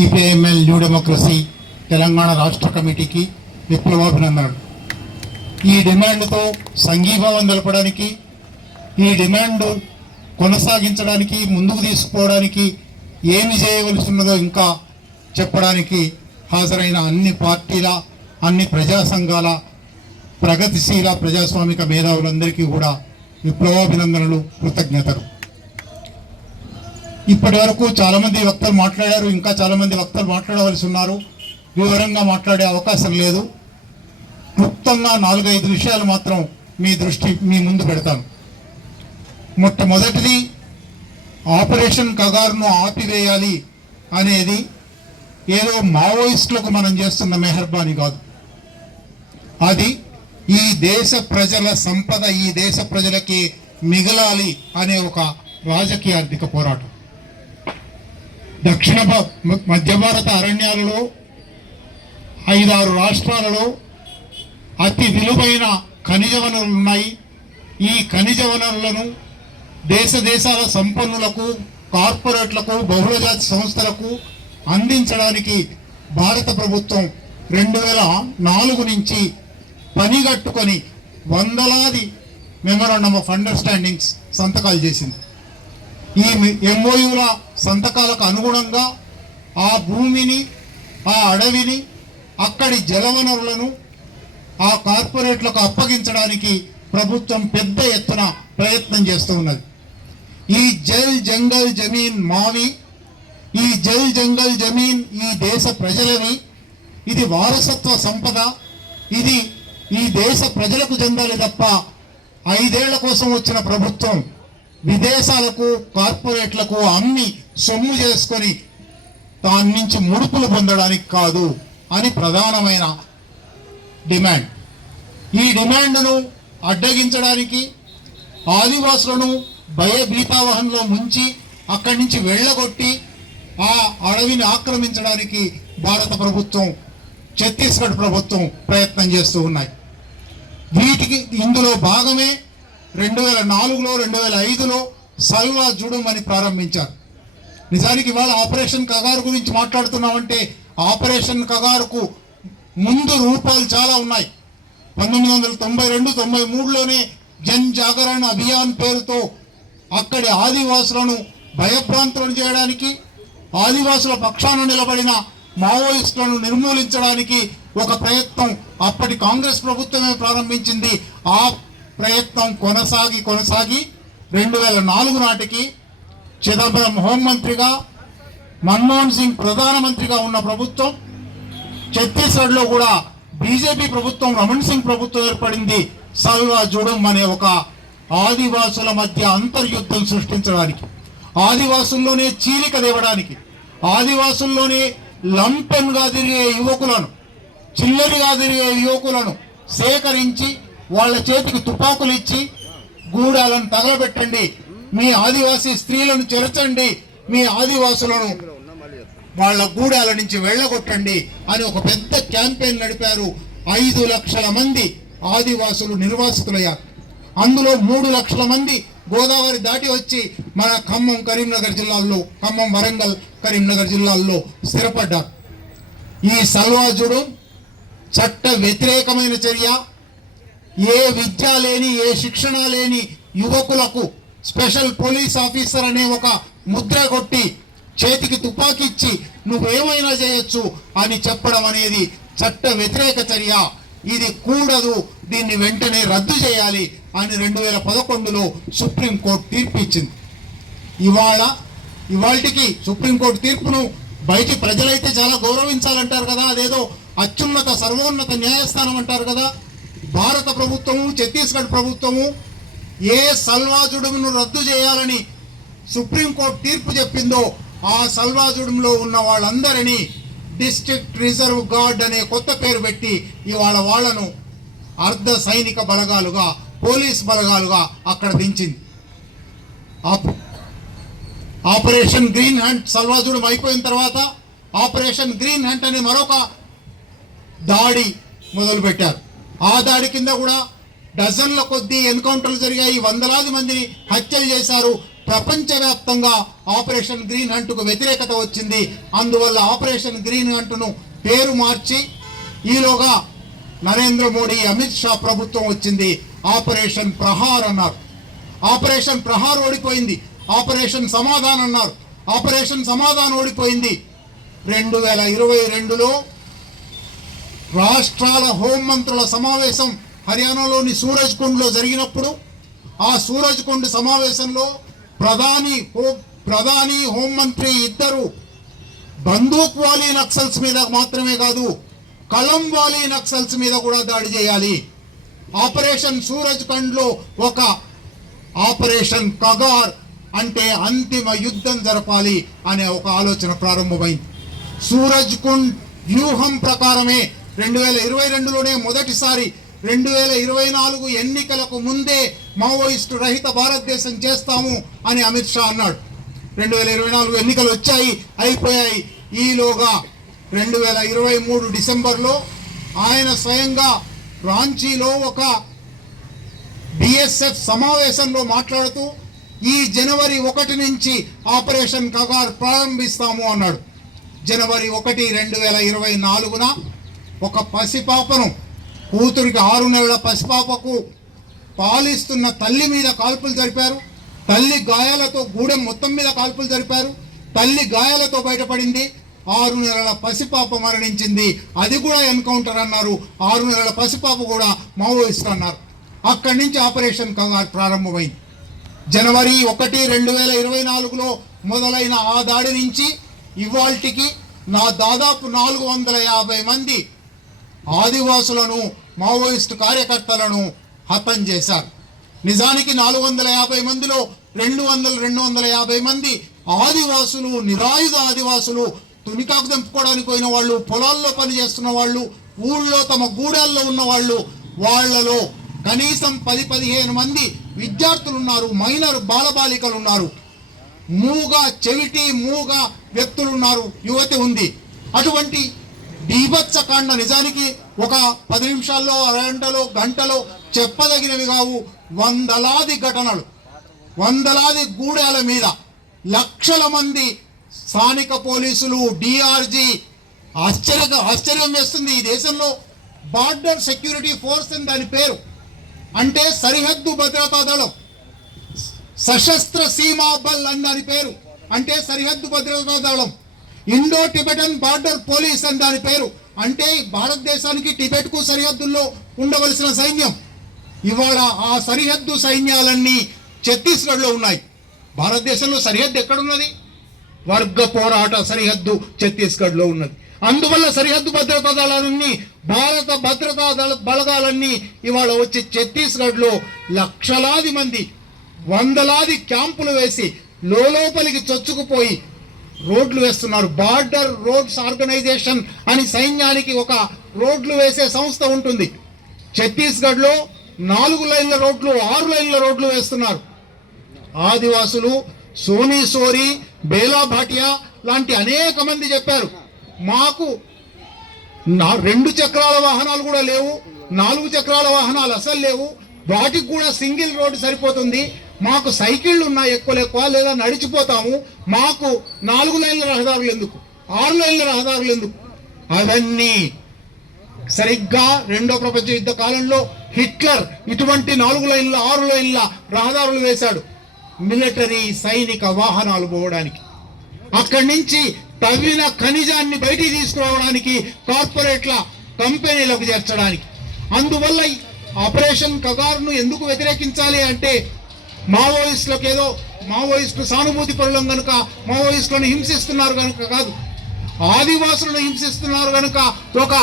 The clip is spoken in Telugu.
సిపిఐఎంఎల్ న్యూ డెమోక్రసీ తెలంగాణ రాష్ట్ర కమిటీకి విప్లవాభినందనలు. ఈ డిమాండ్తో సంఘీభావం తెలపడానికి ఈ డిమాండ్ కొనసాగించడానికి ముందుకు తీసుకుపోవడానికి ఏమి చేయవలసి ఉన్నదో ఇంకా చెప్పడానికి హాజరైన అన్ని పార్టీల అన్ని ప్రజా సంఘాల ప్రగతిశీల ప్రజాస్వామిక మేధావులందరికీ కూడా విప్లవాభినందనలు కృతజ్ఞతలు. ఇప్పటి వరకు చాలామంది వక్తలు మాట్లాడారు ఇంకా చాలామంది వక్తలు మాట్లాడవలసి ఉన్నారు. వివరంగా మాట్లాడే అవకాశం లేదు. క్లుప్తంగా నాలుగైదు విషయాలు మాత్రం మీ దృష్టి మీ ముందు పెడతాను. మొట్టమొదటిది ఆపరేషన్ కగారును ఆపివేయాలి అనేది ఏదో మావోయిస్టులకు మనం చేస్తున్న మెహర్బానీ కాదు. అది ఈ దేశ ప్రజల సంపద ఈ దేశ ప్రజలకి మిగలాలి అనే ఒక రాజకీయ ఆర్థిక పోరాటం. దక్షిణ మధ్య భారత అరణ్యాలలో ఐదారు రాష్ట్రాలలో అతి విలువైన ఖనిజ వనరులు ఉన్నాయి. ఈ ఖనిజ వనరులను దేశ దేశాల సంపన్నులకు కార్పొరేట్లకు బహుళజాతి సంస్థలకు అందించడానికి భారత ప్రభుత్వం రెండు వేల నాలుగు నుంచి పనిగట్టుకొని వందలాది మెమరాండమ్ ఆఫ్ అండర్స్టాండింగ్స్ సంతకాలు చేసింది. ఈ ఎంఓయుల సంతకాలకు అనుగుణంగా ఆ భూమిని ఆ అడవిని అక్కడి జలవనరులను ఆ కార్పొరేట్లకు అప్పగించడానికి ప్రభుత్వం పెద్ద ఎత్తున ప్రయత్నం చేస్తూ ఉన్నది. ఈ జల్ జంగల్ జమీన్ మావి ఈ జల్ జంగల్ జమీన్ ఈ దేశ ప్రజలవి ఇది వారసత్వ సంపద ఇది ఈ దేశ ప్రజలకు చెందాలి తప్ప ఐదేళ్ళ కోసం వచ్చిన ప్రభుత్వం విదేశాలకు కార్పొరేట్లకు అమ్మి సొమ్ము చేసుకొని దాని నుంచి ముడుపులు పొందడానికి కాదు అని ప్రధానమైన డిమాండ్. ఈ డిమాండ్ను అడ్డగించడానికి ఆదివాసులను భయభీతావహంలో ముంచి అక్కడి నుంచి వెళ్ళగొట్టి ఆ అడవిని ఆక్రమించడానికి భారత ప్రభుత్వం ఛత్తీస్గఢ్ ప్రభుత్వం ప్రయత్నం చేస్తూ ఉన్నాయి. వీటికి ఇందులో భాగమే రెండు వేల నాలుగులో రెండు వేల ఐదులో సల్వా జుడుం అని ప్రారంభించారు. నిజానికి ఇవాళ ఆపరేషన్ కగారు గురించి మాట్లాడుతున్నామంటే ఆపరేషన్ కగారుకు ముందు రూపాలు చాలా ఉన్నాయి. పంతొమ్మిది వందల తొంభై రెండు తొంభై మూడులోనే జన్ జాగరణ అభియాన్ పేరుతో అక్కడి ఆదివాసులను భయభ్రాంతులను చేయడానికి ఆదివాసుల పక్షాన నిలబడిన మావోయిస్టులను నిర్మూలించడానికి ఒక ప్రయత్నం అప్పటి కాంగ్రెస్ ప్రభుత్వమే ప్రారంభించింది. ఆ ప్రయత్నం కొనసాగి కొనసాగి రెండు వేల నాలుగు నాటికి చిదంబరం హోంమంత్రిగా మన్మోహన్ సింగ్ ప్రధానమంత్రిగా ఉన్న ప్రభుత్వం ఛత్తీస్గఢ్లో కూడా బీజేపీ ప్రభుత్వం రమణ్ సింగ్ ప్రభుత్వం ఏర్పడింది సల్వా జుడం అనే ఒక ఆదివాసుల మధ్య అంతర్యుద్ధం సృష్టించడానికి ఆదివాసుల్లోనే చీలిక దేవడానికి ఆదివాసుల్లోనే లంపెన్గా తిరిగే యువకులను చిల్లరిగా తిరిగే యువకులను సేకరించి వాళ్ళ చేతికి తుపాకులు ఇచ్చి గూడాలను తగలబెట్టండి. మీ ఆదివాసీ స్త్రీలను చెరచండి. మీ ఆదివాసులను వాళ్ళ గూడాల నుంచి వెళ్ళగొట్టండి అని ఒక పెద్ద క్యాంపెయిన్ నడిపారు. ఐదు లక్షల మంది ఆదివాసులు నిర్వాసితులయ్యారు అందులో మూడు లక్షల మంది గోదావరి దాటి వచ్చి మన ఖమ్మం కరీంనగర్ జిల్లాల్లో ఖమ్మం వరంగల్ కరీంనగర్ జిల్లాల్లో స్థిరపడ్డారు. ఈ సల్వాజుడు చట్ట వ్యతిరేకమైన చర్య. ఏ విద్య లేని ఏ శిక్షణ లేని యువకులకు స్పెషల్ పోలీస్ ఆఫీసర్ అనే ఒక ముద్ర కొట్టి చేతికి తుపాకిచ్చి నువ్వేమైనా చేయొచ్చు అని చెప్పడం అనేది చట్ట వ్యతిరేక చర్య. ఇది కూడదు దీన్ని వెంటనే రద్దు చేయాలి అని రెండు వేల పదకొండులో సుప్రీంకోర్టు తీర్పు ఇచ్చింది. ఇవాళ ఇవాళకి సుప్రీంకోర్టు తీర్పును బయటి ప్రజలైతే చాలా గౌరవించాలంటారు కదా అదేదో అత్యున్నత సర్వోన్నత న్యాయస్థానం అంటారు కదా. భారత ప్రభుత్వము ఛత్తీస్గఢ్ ప్రభుత్వము ఏ సల్వాజుడును రద్దు చేయాలని సుప్రీంకోర్టు తీర్పు చెప్పిందో ఆ సల్వాజుడంలో ఉన్న వాళ్ళందరినీ డిస్ట్రిక్ట్ రిజర్వ్ గార్డ్ అనే కొత్త పేరు పెట్టి ఇవాళ వాళ్ళను అర్ధ సైనిక బలగాలుగా పోలీస్ బలగాలుగా అక్కడ దించింది. ఆపరేషన్ గ్రీన్ హంట్ సల్వాజుడం అయిపోయిన తర్వాత ఆపరేషన్ గ్రీన్ హంట్ అనే మరొక దాడి మొదలుపెట్టారు. ఆ దాడి కింద కూడా డజన్ల కొద్దీ ఎన్కౌంటర్లు జరిగాయి. వందలాది మందిని హత్యలు చేశారు. ప్రపంచవ్యాప్తంగా ఆపరేషన్ గ్రీన్ హంట్కు వ్యతిరేకత వచ్చింది. అందువల్ల ఆపరేషన్ గ్రీన్ హంట్ను పేరు మార్చి ఈలోగా నరేంద్ర మోడీ అమిత్ షా ప్రభుత్వం వచ్చింది. ఆపరేషన్ ప్రహార్ అన్నారు. ఆపరేషన్ ప్రహార్ ఓడిపోయింది. ఆపరేషన్ సమాధాన్ అన్నారు. ఆపరేషన్ సమాధానం ఓడిపోయింది. రెండు వేల ఇరవై రెండులో రాష్ట్రాల హోంమంత్రుల సమావేశం హర్యానాలోని సూరజ్ కుండ్లో జరిగినప్పుడు ఆ సూరజ్ కుండ్ సమావేశంలో ప్రధాని హో ప్రధాని హోంమంత్రి ఇద్దరు బందూక్ వాలీ నక్సల్స్ మీద మాత్రమే కాదు కలం వాలీ నక్సల్స్ మీద కూడా దాడి చేయాలి. ఆపరేషన్ సూరజ్ కండ్లో ఒక ఆపరేషన్ కగార్ అంటే అంతిమ యుద్ధం జరపాలి అనే ఒక ఆలోచన ప్రారంభమైంది. సూరజ్ కుండ్ వ్యూహం ప్రకారమే రెండు వేల ఇరవై రెండులోనే మొదటిసారి రెండు వేల ఇరవై నాలుగు ఎన్నికలకు ముందే మావోయిస్టు రహిత భారతదేశం చేస్తాము అని అమిత్ షా అన్నాడు. రెండు వేల ఇరవై నాలుగు ఎన్నికలు వచ్చాయి అయిపోయాయి. ఈలోగా రెండు వేల ఇరవై మూడు డిసెంబర్లో ఆయన స్వయంగా రాంచీలో ఒక బిఎస్ఎఫ్ సమావేశంలో మాట్లాడుతూ ఈ జనవరి ఒకటి నుంచి ఆపరేషన్ కగార్ ప్రారంభిస్తాము అన్నాడు. జనవరి ఒకటి రెండు వేల ఇరవై నాలుగున ఒక పసిపాపను. కూతురికి ఆరు నెలల పసిపాపకు పాలిస్తున్న తల్లి మీద కాల్పులు జరిపారు. తల్లి గాయాలతో గూడెం మొత్తం మీద కాల్పులు జరిపారు. తల్లి గాయాలతో బయటపడింది. ఆరు నెలల పసిపాప మరణించింది. అది కూడా ఎన్కౌంటర్ అన్నారు. ఆరు నెలల పసిపాప కూడా మావోయిస్ట్ అన్నారు. అక్కడి నుంచి ఆపరేషన్ కంగారు ప్రారంభమైంది. జనవరి ఒకటి రెండు వేల ఇరవై నాలుగులో మొదలైన ఆ దాడి నుంచి ఇవాల్టికి నా దాదాపు నాలుగు వందల యాభై మంది ఆదివాసులను మావోయిస్టు కార్యకర్తలను హతం చేశారు. నిజానికి నాలుగు వందల యాభై మందిలో రెండు వందల రెండు వందల యాభై మంది ఆదివాసులు నిరాయుధ ఆదివాసులు తునికాకు దంపుకోవడానికి పోయిన వాళ్ళు పొలాల్లో పనిచేస్తున్న వాళ్ళు ఊళ్ళో తమ గూడాల్లో ఉన్న వాళ్ళు వాళ్ళలో కనీసం పది పదిహేను మంది విద్యార్థులు ఉన్నారు మైనర్ బాలబాలికలు ఉన్నారు మూగ చెవిటి మూగ వ్యక్తులు ఉన్నారు యువతి ఉంది. అటువంటి బీభత్సకాండ నిజానికి ఒక పది నిమిషాల్లో అరగంటలో గంటలో చెప్పదగినవి కావు. వందలాది ఘటనలు వందలాది గూడాల మీద లక్షల మంది స్థానిక పోలీసులు డిఆర్జీ ఆశ్చర్య ఆశ్చర్యం వేస్తుంది ఈ దేశంలో. బార్డర్ సెక్యూరిటీ ఫోర్స్ అని దాని పేరు. అంటే సరిహద్దు భద్రతా దళం. సశస్త్ర సీమా బల్ అని దాని పేరు. అంటే సరిహద్దు భద్రతా దళం. ఇండో టిబెటన్ బార్డర్ పోలీస్ అని దాని పేరు. అంటే భారతదేశానికి టిబెట్కు సరిహద్దుల్లో ఉండవలసిన సైన్యం. ఇవాళ ఆ సరిహద్దు సైన్యాలన్నీ ఛత్తీస్గఢ్లో ఉన్నాయి. భారతదేశంలో సరిహద్దు ఎక్కడున్నది? వర్గ పోరాట సరిహద్దు ఛత్తీస్గఢ్లో ఉన్నది. అందువల్ల సరిహద్దు భద్రతా దళాలన్నీ భారత భద్రతా దళ బలగాలన్నీ ఇవాళ వచ్చి ఛత్తీస్గఢ్లో లక్షలాది మంది వందలాది క్యాంపులు వేసి లోపలికి చొచ్చుకుపోయి రోడ్లు వేస్తున్నారు. బార్డర్ రోడ్స్ ఆర్గనైజేషన్ అని సైన్యానికి ఒక రోడ్లు వేసే సంస్థ ఉంటుంది. ఛత్తీస్గఢ్లో నాలుగు లైన్ల రోడ్లు ఆరు లైన్ల రోడ్లు వేస్తున్నారు. ఆదివాసులు సోనీ సోరి బేలా భాటియా లాంటి అనేక మంది చెప్పారు. మాకు నా రెండు చక్రాల వాహనాలు కూడా లేవు నాలుగు చక్రాల వాహనాలు అసలు లేవు. వాటికి కూడా సింగిల్ రోడ్డు సరిపోతుంది. మాకు సైకిళ్ళు ఉన్నాయి ఎక్కువ ఎక్కువ లేదా నడిచిపోతాము. మాకు నాలుగు లైన్ల రహదారులు ఎందుకు? ఆరు లైన్ల రహదారులు ఎందుకు? అవన్నీ సరిగ్గా రెండో ప్రపంచ యుద్ధ కాలంలో హిట్లర్ ఇటువంటి నాలుగు లైన్ల ఆరు లైన్ల రహదారులు వేశాడు. మిలిటరీ సైనిక వాహనాలు పోవడానికి. అక్కడి నుంచి తవ్విన ఖనిజాన్ని బయటికి తీసుకురావడానికి కార్పొరేట్ల కంపెనీలకు చేర్చడానికి. అందువల్ల ఈ ఆపరేషన్ కగారును ఎందుకు వ్యతిరేకించాలి అంటే మావోయిస్టులకు ఏదో మావోయిస్టులు సానుభూతి పరులం కనుక మావోయిస్టులను హింసిస్తున్నారు కనుక కాదు. ఆదివాసులను హింసిస్తున్నారు కనుక ఒక